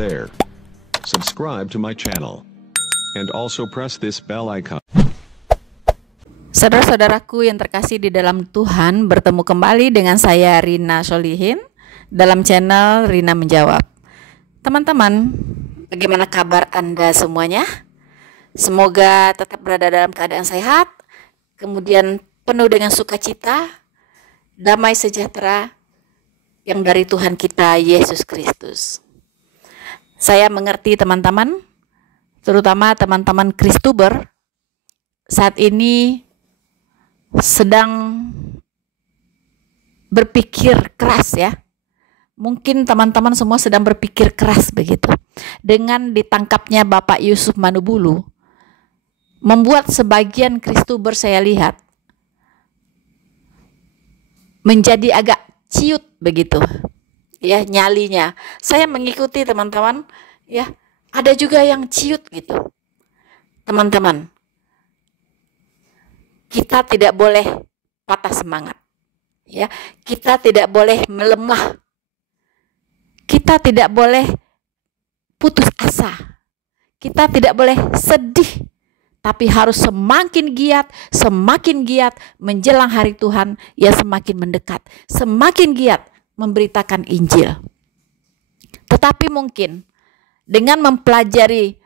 there. Subscribe to my channel. And also press this bell icon. Saudara-saudaraku yang terkasih di dalam Tuhan, bertemu kembali dengan saya Rina Solihin dalam channel Rina Menjawab. Teman-teman, bagaimana kabar Anda semuanya? Semoga tetap berada dalam keadaan sehat, kemudian penuh dengan sukacita, damai sejahtera yang dari Tuhan kita Yesus Kristus. Saya mengerti teman-teman, terutama teman-teman Kristuber, saat ini sedang berpikir keras ya. Mungkin teman-teman semua sedang berpikir keras begitu. Dengan ditangkapnya Bapak Yusuf Manubulu, membuat sebagian Kristuber saya lihat menjadi agak ciut begitu. Ya, nyalinya. Saya mengikuti teman-teman, ya. Ada juga yang ciut gitu. Teman-teman, kita tidak boleh patah semangat. Ya, kita tidak boleh melemah. Kita tidak boleh putus asa. Kita tidak boleh sedih. Tapi harus semakin giat menjelang hari Tuhan yang semakin mendekat. Semakin giat memberitakan Injil. Tetapi mungkin dengan mempelajari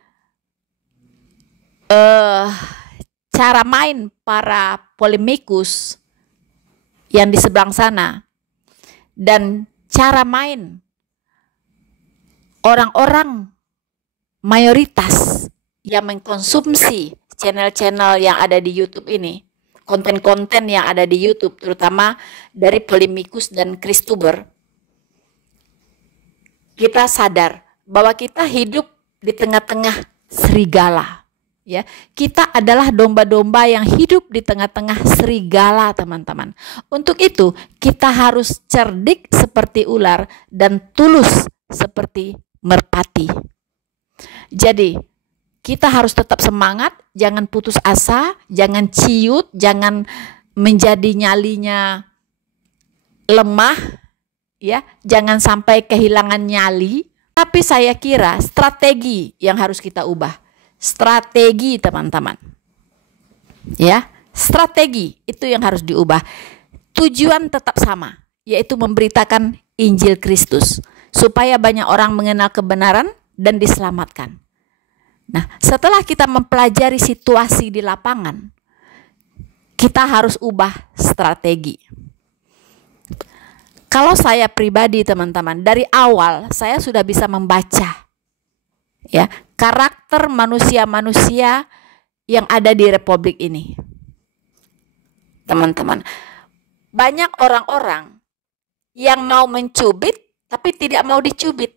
cara main para polemikus yang di seberang sana dan cara main orang-orang mayoritas yang mengkonsumsi channel-channel yang ada di YouTube ini, konten-konten yang ada di YouTube, terutama dari polemikus dan Kristuber, kita sadar bahwa kita hidup di tengah-tengah serigala. Ya, kita adalah domba-domba yang hidup di tengah-tengah serigala, teman-teman. Untuk itu, kita harus cerdik seperti ular dan tulus seperti merpati. Jadi, kita harus tetap semangat, jangan putus asa, jangan ciut, jangan menjadi nyalinya lemah, ya, jangan sampai kehilangan nyali. Tapi saya kira strategi yang harus kita ubah. Strategi, teman-teman. Ya, strategi itu yang harus diubah. Tujuan tetap sama, yaitu memberitakan Injil Kristus supaya banyak orang mengenal kebenaran dan diselamatkan. Nah, setelah kita mempelajari situasi di lapangan, kita harus ubah strategi. Kalau saya pribadi, teman-teman, dari awal saya sudah bisa membaca ya karakter manusia-manusia yang ada di republik ini. Teman-teman, banyak orang-orang yang mau mencubit tapi tidak mau dicubit.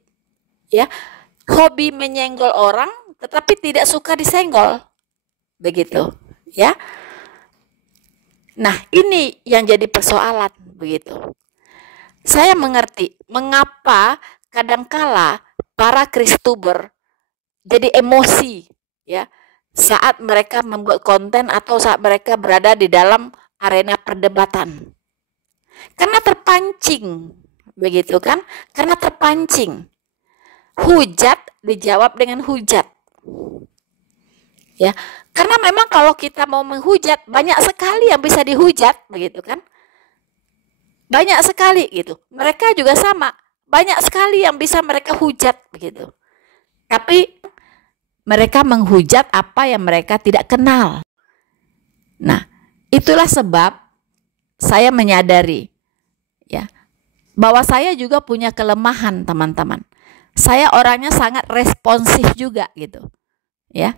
Ya, hobi menyenggol orang tetapi tidak suka disenggol. Begitu, ya. Nah, ini yang jadi persoalan begitu. Saya mengerti mengapa kadangkala para Kristuber jadi emosi ya saat mereka membuat konten atau saat mereka berada di dalam arena perdebatan. Karena terpancing, begitu kan? Karena terpancing. Hujat dijawab dengan hujat. Ya, karena memang kalau kita mau menghujat, banyak sekali yang bisa dihujat, begitu kan? Banyak sekali gitu. Mereka juga sama, banyak sekali yang bisa mereka hujat, begitu. Tapi mereka menghujat apa yang mereka tidak kenal. Nah, itulah sebab saya menyadari ya bahwa saya juga punya kelemahan, teman-teman. Saya orangnya sangat responsif juga gitu. Ya.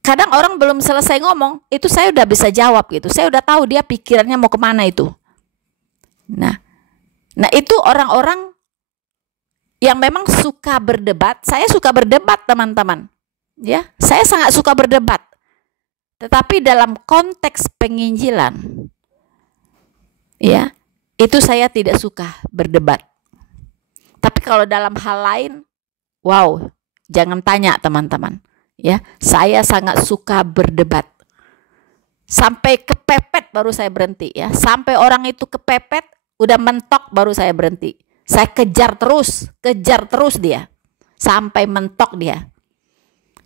Kadang orang belum selesai ngomong, itu saya udah bisa jawab gitu. Saya udah tahu dia pikirannya mau kemana itu. Nah itu orang-orang yang memang suka berdebat. Saya suka berdebat, teman-teman. Ya, saya sangat suka berdebat. Tetapi dalam konteks penginjilan, ya, itu saya tidak suka berdebat. Tapi kalau dalam hal lain, wow, jangan tanya, teman-teman. Ya, saya sangat suka berdebat. Sampai kepepet baru saya berhenti ya. Sampai orang itu kepepet, udah mentok baru saya berhenti. Saya kejar terus dia. sampai mentok dia.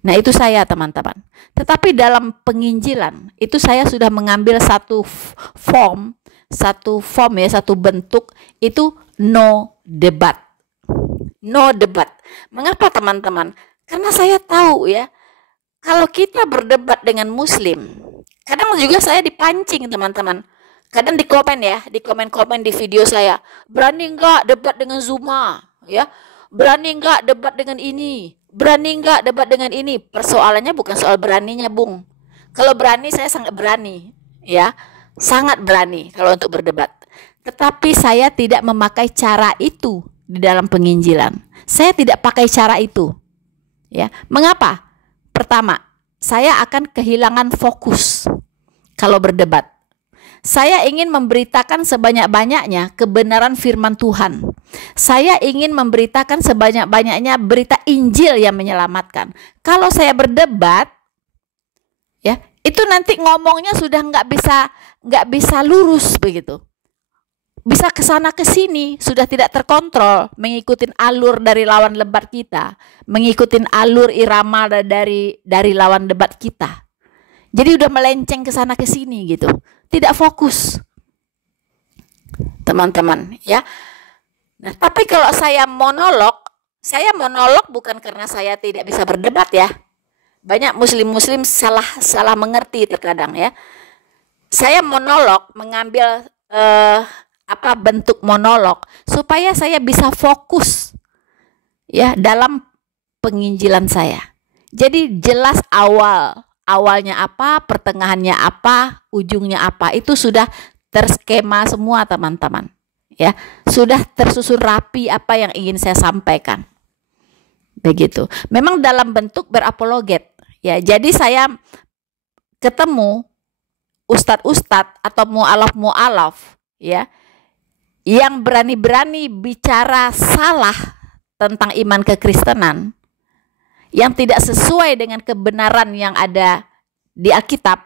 Nah, itu saya, teman-teman. Tetapi dalam penginjilan itu saya sudah mengambil satu satu bentuk, itu no debat. No debat. Mengapa, teman-teman? Karena saya tahu ya, kalau kita berdebat dengan muslim, kadang juga saya dipancing, teman-teman. Kadang di komen ya, di komen-komen di video saya, berani enggak debat dengan Zuma, ya? Berani enggak debat dengan ini? Berani enggak debat dengan ini? Persoalannya bukan soal beraninya, Bung. Kalau berani, saya sangat berani, ya. Sangat berani kalau untuk berdebat. Tetapi saya tidak memakai cara itu di dalam penginjilan. Saya tidak pakai cara itu. Ya. Mengapa? Pertama, saya akan kehilangan fokus kalau berdebat. Saya ingin memberitakan sebanyak-banyaknya kebenaran firman Tuhan. Saya ingin memberitakan sebanyak-banyaknya berita Injil yang menyelamatkan. Kalau saya berdebat, ya, itu nanti ngomongnya sudah nggak bisa lurus begitu. Bisa kesana kesini, sudah tidak terkontrol, mengikuti alur dari lawan debat kita, mengikuti alur irama dari lawan debat kita. Jadi udah melenceng kesana kesini gitu, tidak fokus, teman-teman, ya. Nah, tapi kalau saya monolog bukan karena saya tidak bisa berdebat ya. Banyak muslim-muslim salah mengerti terkadang ya. Saya monolog, mengambil bentuk monolog supaya saya bisa fokus ya dalam penginjilan saya. Jadi jelas awalnya apa, pertengahannya apa, ujungnya apa, itu sudah terskema semua, teman-teman. Ya, sudah tersusun rapi apa yang ingin saya sampaikan. Begitu. Memang dalam bentuk berapologet. Ya, jadi saya ketemu ustadz-ustadz atau mu'alaf, ya, yang berani-berani bicara salah tentang iman kekristenan, yang tidak sesuai dengan kebenaran yang ada di Alkitab.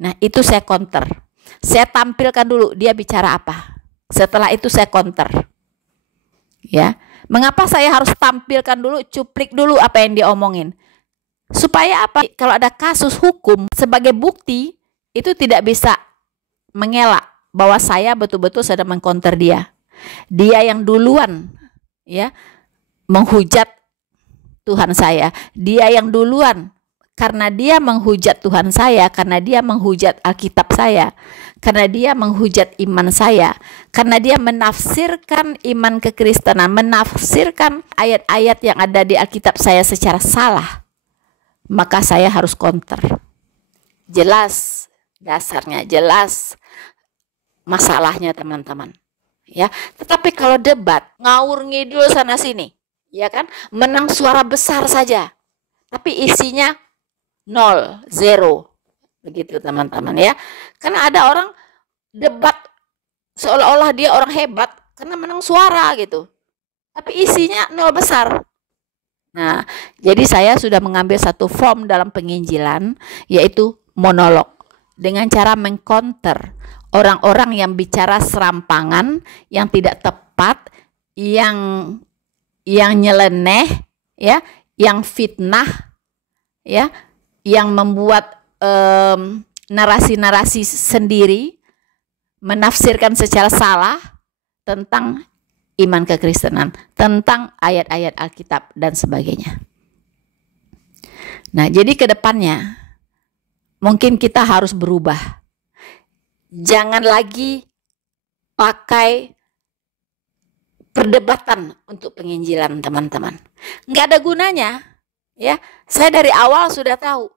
Nah, itu saya counter. Saya tampilkan dulu dia bicara apa. Setelah itu saya counter. Ya. Mengapa saya harus tampilkan dulu, cuplik dulu apa yang dia omongin? Supaya apa? Kalau ada kasus hukum sebagai bukti, itu tidak bisa mengelak bahwa saya betul-betul sedang mengcounter dia. Dia yang duluan ya menghujat Tuhan saya. Dia yang duluan, karena dia menghujat Tuhan saya, karena dia menghujat Alkitab saya, karena dia menghujat iman saya, karena dia menafsirkan iman kekristenan, menafsirkan ayat-ayat yang ada di Alkitab saya secara salah, maka saya harus counter. Jelas dasarnya, jelas masalahnya, teman-teman. Ya, tetapi kalau debat ngawur ngidul sana sini, ya kan, menang suara besar saja, tapi isinya 0, 0, begitu, teman-teman, ya. Karena ada orang debat seolah-olah dia orang hebat karena menang suara gitu, tapi isinya 0 besar. Nah, jadi saya sudah mengambil satu form dalam penginjilan, yaitu monolog, dengan cara mengcounter orang-orang yang bicara serampangan, yang tidak tepat, yang nyeleneh, ya, yang fitnah, ya, yang membuat narasi-narasi sendiri, menafsirkan secara salah tentang iman kekristenan, tentang ayat-ayat Alkitab dan sebagainya. Nah, jadi ke depannya mungkin kita harus berubah. Jangan lagi pakai perdebatan untuk penginjilan, teman-teman. Nggak ada gunanya. Ya, saya dari awal sudah tahu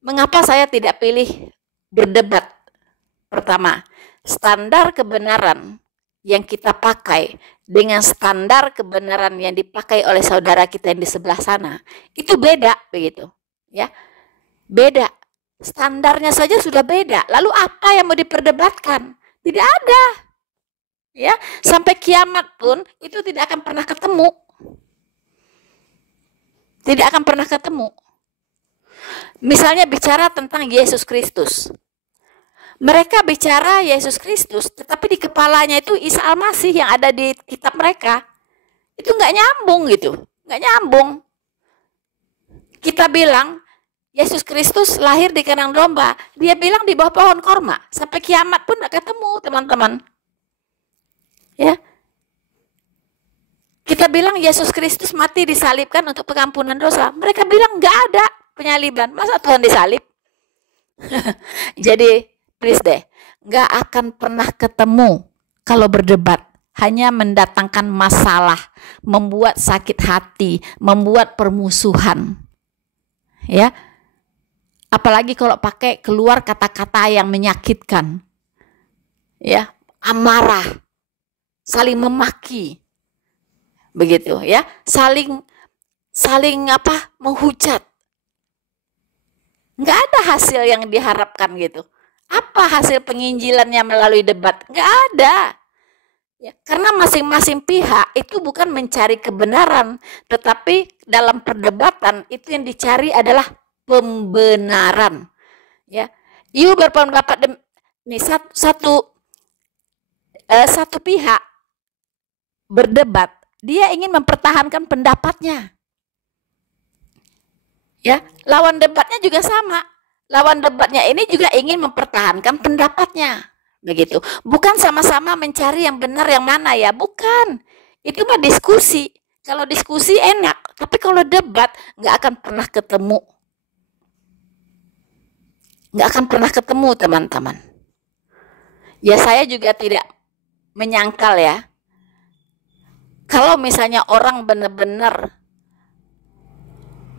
mengapa saya tidak pilih berdebat. Pertama, standar kebenaran yang kita pakai dengan standar kebenaran yang dipakai oleh saudara kita yang di sebelah sana itu beda, begitu. Ya, beda. Standarnya saja sudah beda. Lalu apa yang mau diperdebatkan? Tidak ada. Ya, sampai kiamat pun itu tidak akan pernah ketemu. Tidak akan pernah ketemu. Misalnya bicara tentang Yesus Kristus. Mereka bicara Yesus Kristus, tetapi di kepalanya itu Isa Al-Masih yang ada di kitab mereka. Itu nggak nyambung gitu. nggak nyambung. Kita bilang Yesus Kristus lahir di kandang domba, dia bilang di bawah pohon korma, sampai kiamat pun nggak ketemu, teman-teman. Ya, kita bilang Yesus Kristus mati disalibkan untuk pengampunan dosa, mereka bilang nggak ada penyaliban, masa Tuhan disalib? Jadi please deh, nggak akan pernah ketemu kalau berdebat, hanya mendatangkan masalah, membuat sakit hati, membuat permusuhan. Ya, apalagi kalau pakai keluar kata-kata yang menyakitkan, ya, amarah, saling memaki, begitu, ya, saling menghujat. Nggak ada hasil yang diharapkan gitu. Apa hasil penginjilannya melalui debat? Nggak ada. Ya, karena masing-masing pihak itu bukan mencari kebenaran, tetapi dalam perdebatan itu yang dicari adalah pembenaran. Ya, you berpendapat nih satu pihak berdebat, dia ingin mempertahankan pendapatnya. Ya, lawan debatnya juga sama. Lawan debatnya ini juga ingin mempertahankan pendapatnya. Begitu. Bukan sama-sama mencari yang benar yang mana ya, bukan. Itu mah diskusi. Kalau diskusi enak, tapi kalau debat nggak akan pernah ketemu. Nggak akan pernah ketemu, teman-teman. Ya, saya juga tidak menyangkal ya. Kalau misalnya orang benar-benar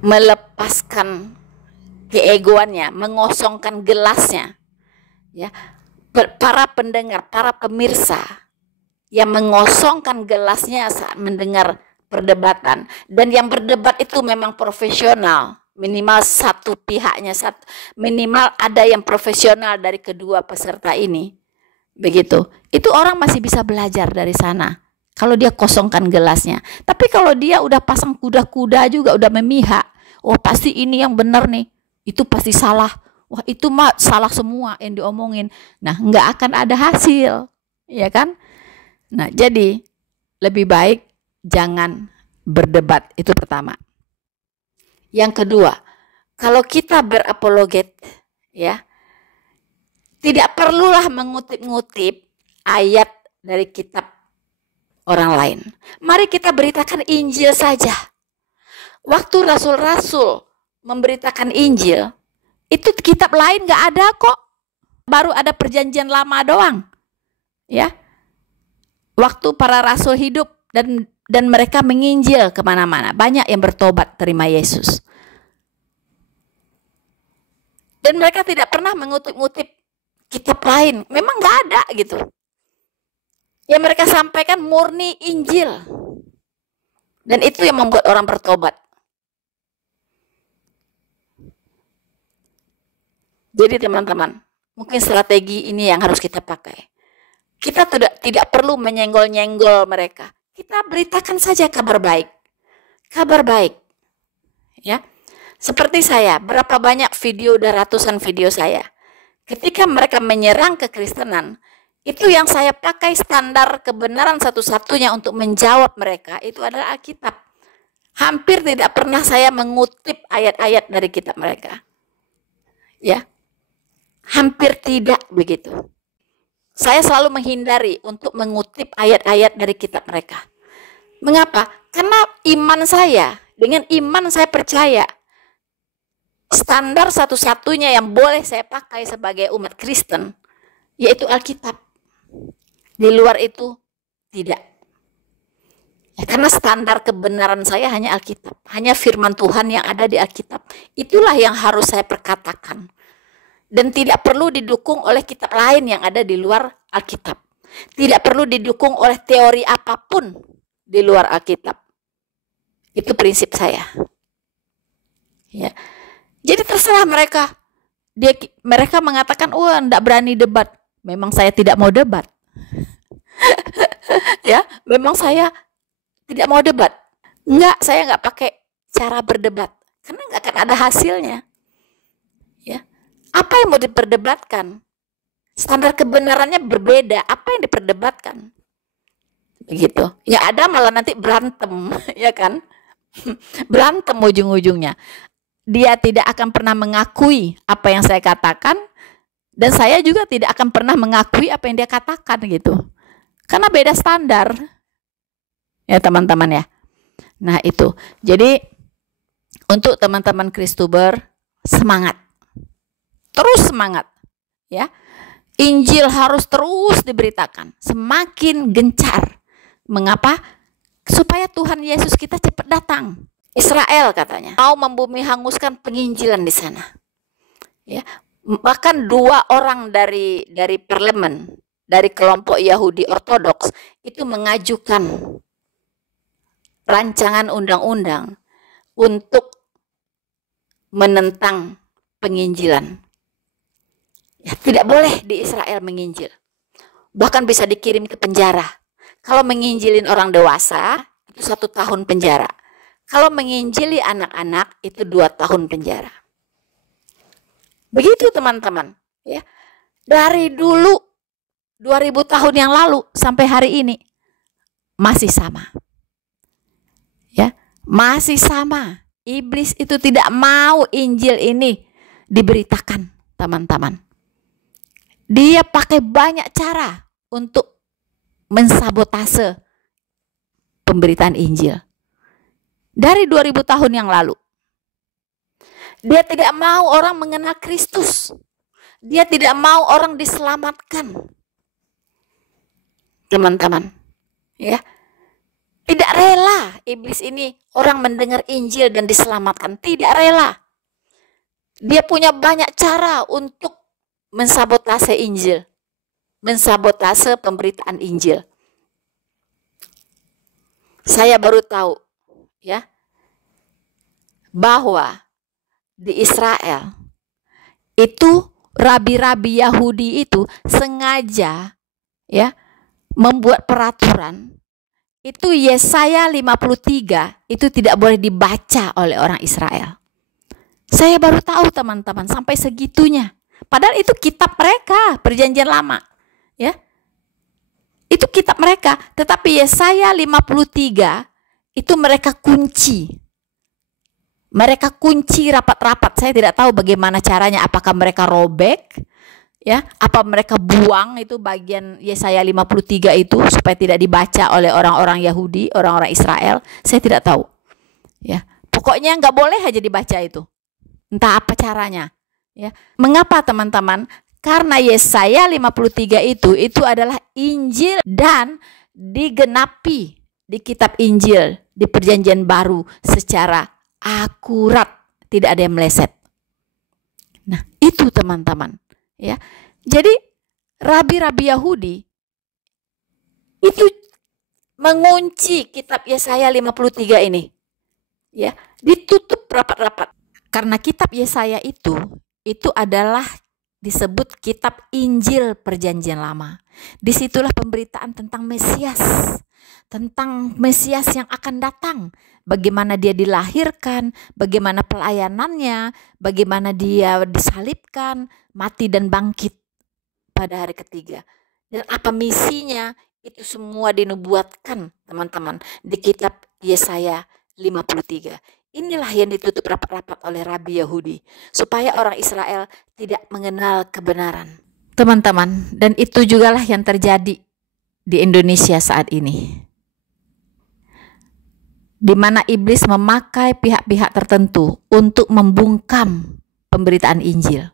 melepaskan keegoannya, mengosongkan gelasnya, ya, para pendengar, para pemirsa yang mengosongkan gelasnya saat mendengar perdebatan, dan yang berdebat itu memang profesional, minimal satu pihaknya, minimal ada yang profesional dari kedua peserta ini, begitu. Itu orang masih bisa belajar dari sana kalau dia kosongkan gelasnya. Tapi kalau dia udah pasang kuda-kuda juga, udah memihak, oh pasti ini yang benar nih, itu pasti salah, wah itu mah salah semua yang diomongin. Nah, nggak akan ada hasil, ya kan? Nah, jadi lebih baik jangan berdebat, itu pertama. Yang kedua, kalau kita berapologet, ya, tidak perlulah mengutip-ngutip ayat dari kitab orang lain. Mari kita beritakan Injil saja. Waktu rasul-rasul memberitakan Injil, itu kitab lain nggak ada kok. Baru ada perjanjian lama doang. Ya. Waktu para rasul hidup dan mereka menginjil kemana-mana. Banyak yang bertobat terima Yesus. Dan mereka tidak pernah mengutip-ngutip kitab lain. Memang nggak ada gitu. Yang mereka sampaikan murni Injil. Dan itu yang membuat orang bertobat. Jadi teman-teman, mungkin strategi ini yang harus kita pakai. Kita tidak perlu menyenggol-nyenggol mereka. Kita beritakan saja kabar baik. Kabar baik. Ya. Seperti saya, berapa banyak video, udah ratusan video saya. Ketika mereka menyerang kekristenan, itu yang saya pakai standar kebenaran satu-satunya untuk menjawab mereka, itu adalah Alkitab. Hampir tidak pernah saya mengutip ayat-ayat dari kitab mereka. Ya. Hampir tidak begitu. Saya selalu menghindari untuk mengutip ayat-ayat dari kitab mereka. Mengapa? Karena iman saya, dengan iman saya percaya, standar satu-satunya yang boleh saya pakai sebagai umat Kristen, yaitu Alkitab. Di luar itu, tidak. Ya, karena standar kebenaran saya hanya Alkitab. Hanya firman Tuhan yang ada di Alkitab. Itulah yang harus saya perkatakan. Dan tidak perlu didukung oleh kitab lain yang ada di luar Alkitab. Tidak perlu didukung oleh teori apapun di luar Alkitab. Itu prinsip saya. Ya. Jadi terserah mereka. Mereka mengatakan, wah enggak berani debat. Memang saya tidak mau debat. Ya, memang saya tidak mau debat. Enggak, saya enggak pakai cara berdebat. Karena enggak akan ada hasilnya. Ya. Apa yang mau diperdebatkan? Standar kebenarannya berbeda. Apa yang diperdebatkan? Begitu. Ya ada malah nanti berantem, ya kan? Berantem ujung-ujungnya. Dia tidak akan pernah mengakui apa yang saya katakan, dan saya juga tidak akan pernah mengakui apa yang dia katakan gitu. Karena beda standar. Ya teman-teman ya. Nah itu. Jadi untuk teman-teman Kristuber, semangat. Terus semangat. Ya. Injil harus terus diberitakan. Semakin gencar. Mengapa? Supaya Tuhan Yesus kita cepat datang. Israel katanya mau membumi hanguskan penginjilan di sana. Ya, bahkan 2 orang dari parlemen, dari kelompok Yahudi Ortodoks itu mengajukan rancangan undang-undang untuk menentang penginjilan. Ya, tidak boleh di Israel menginjil. Bahkan bisa dikirim ke penjara. Kalau menginjilin orang dewasa itu 1 tahun penjara. Kalau menginjili anak-anak itu 2 tahun penjara. Begitu teman-teman. Ya. Dari dulu 2000 tahun yang lalu sampai hari ini masih sama. Ya, masih sama. Iblis itu tidak mau Injil ini diberitakan, teman-teman. Dia pakai banyak cara untuk mensabotase pemberitaan Injil. Dari 2000 tahun yang lalu. Dia tidak mau orang mengenal Kristus. Dia tidak mau orang diselamatkan. Teman-teman. Ya. Tidak rela iblis ini orang mendengar Injil dan diselamatkan. Tidak rela. Dia punya banyak cara untuk mensabotase Injil. Mensabotase pemberitaan Injil. Saya baru tahu ya bahwa di Israel itu rabi-rabi Yahudi itu sengaja ya membuat peraturan itu Yesaya 53 itu tidak boleh dibaca oleh orang Israel. Saya baru tahu teman-teman sampai segitunya. Padahal itu kitab mereka, Perjanjian Lama ya. Itu kitab mereka, tetapi Yesaya 53 itu mereka kunci. Mereka kunci rapat-rapat. Saya tidak tahu bagaimana caranya, apakah mereka robek ya, apa mereka buang itu bagian Yesaya 53 itu supaya tidak dibaca oleh orang-orang Yahudi, orang-orang Israel. Saya tidak tahu. Ya, pokoknya nggak boleh aja dibaca itu. Entah apa caranya, ya. Mengapa teman-teman? Karena Yesaya 53 itu adalah Injil dan digenapi di kitab Injil di Perjanjian Baru secara akurat, tidak ada yang meleset. Nah, itu teman-teman, ya. Jadi rabi-rabi Yahudi itu mengunci kitab Yesaya 53 ini. Ya, ditutup rapat-rapat. Karena kitab Yesaya itu adalah disebut kitab Injil Perjanjian Lama. Disitulah pemberitaan tentang Mesias yang akan datang. Bagaimana dia dilahirkan, bagaimana pelayanannya, bagaimana dia disalibkan, mati dan bangkit pada hari ketiga. Dan apa misinya, itu semua dinubuatkan teman-teman di kitab Yesaya 53. Inilah yang ditutup rapat-rapat oleh rabi Yahudi supaya orang Israel tidak mengenal kebenaran. Teman-teman, dan itu jugalah yang terjadi di Indonesia saat ini. Di mana iblis memakai pihak-pihak tertentu untuk membungkam pemberitaan Injil.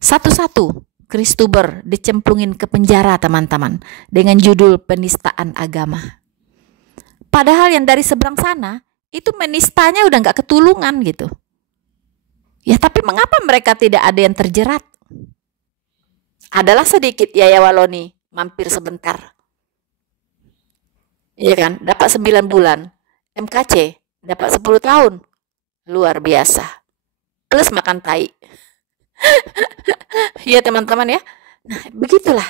Satu-satu Kristuber dicemplungin ke penjara teman-teman dengan judul penistaan agama. Padahal yang dari seberang sana itu menistanya udah gak ketulungan gitu. Ya tapi mengapa mereka tidak ada yang terjerat? Adalah sedikit Yaya Waloni mampir sebentar. Iya kan, dapat 9 bulan. MKC dapat 10 tahun. Luar biasa. Plus makan tai. Ya teman-teman ya. Nah, begitulah.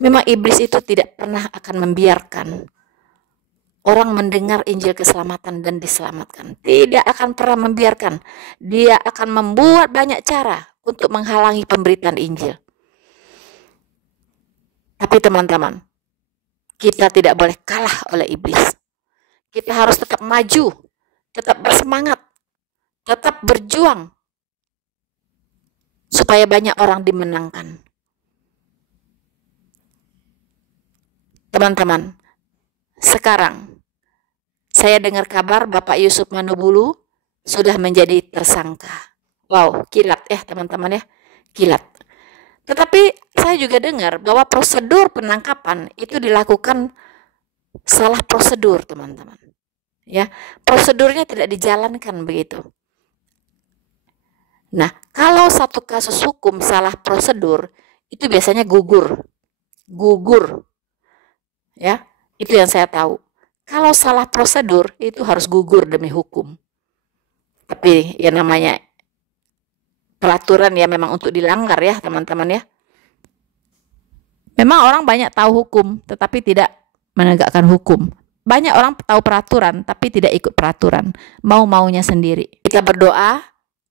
Memang iblis itu tidak pernah akan membiarkan orang mendengar Injil keselamatan dan diselamatkan. Tidak akan pernah membiarkan. Dia akan membuat banyak cara untuk menghalangi pemberitaan Injil. Tapi teman-teman, kita tidak boleh kalah oleh iblis. kita harus tetap maju, tetap bersemangat, tetap berjuang, supaya banyak orang dimenangkan. Teman-teman, sekarang saya dengar kabar Bapak Yusuf Manubulu sudah menjadi tersangka. Wow, kilat ya teman-teman ya, kilat. Tetapi saya juga dengar bahwa prosedur penangkapan itu dilakukan salah prosedur, teman-teman. Ya, prosedurnya tidak dijalankan begitu. Nah, kalau satu kasus hukum salah prosedur, itu biasanya gugur. Ya, itu yang saya tahu. Kalau salah prosedur, itu harus gugur demi hukum. Tapi ya namanya peraturan ya memang untuk dilanggar ya teman-teman ya. Memang orang banyak tahu hukum, tetapi tidak menegakkan hukum. Banyak orang tahu peraturan, tapi tidak ikut peraturan. Mau-maunya sendiri. Kita berdoa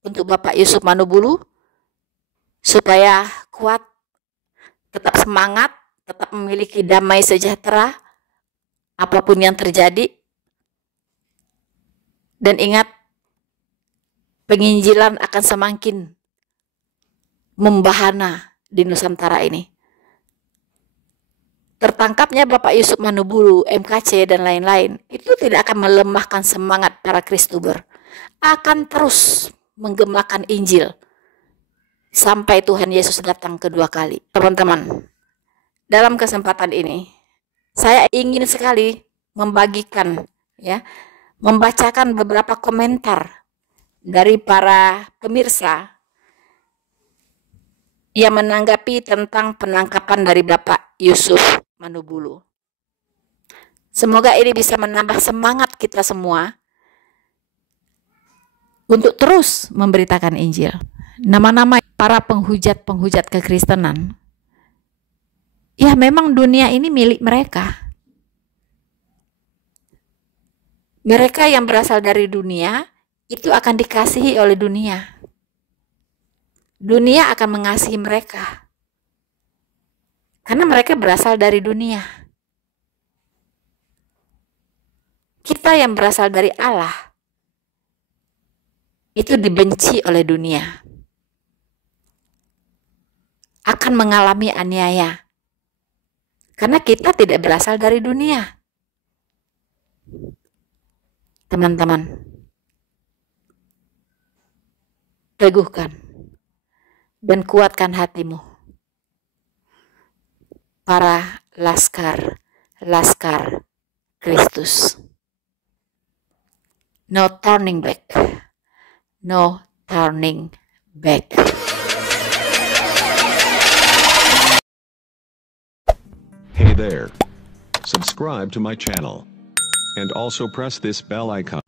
untuk Bapak Yusuf Manubulu, supaya kuat, tetap semangat, tetap memiliki damai sejahtera, apapun yang terjadi. Dan ingat, penginjilan akan semakin membahana di Nusantara ini. Tertangkapnya Bapak Yusuf Manubulu, MKC, dan lain-lain, itu tidak akan melemahkan semangat para Kristuber. Akan terus menggemakan Injil sampai Tuhan Yesus datang kedua kali. Teman-teman, dalam kesempatan ini, saya ingin sekali membagikan, ya, membacakan beberapa komentar dari para pemirsa yang menanggapi tentang penangkapan dari Bapak Yusuf Manubulu. Semoga ini bisa menambah semangat kita semua untuk terus memberitakan Injil. Nama-nama para penghujat-penghujat kekristenan, ya memang dunia ini milik mereka. Mereka yang berasal dari dunia itu akan dikasihi oleh dunia. Dunia akan mengasihi mereka karena mereka berasal dari dunia. Kita yang berasal dari Allah itu dibenci oleh dunia, akan mengalami aniaya karena kita tidak berasal dari dunia. Teman-teman, teguhkan dan kuatkan hatimu. Para laskar Kristus. No turning back. No turning back. Hey there. Subscribe to my channel. And also press this bell icon.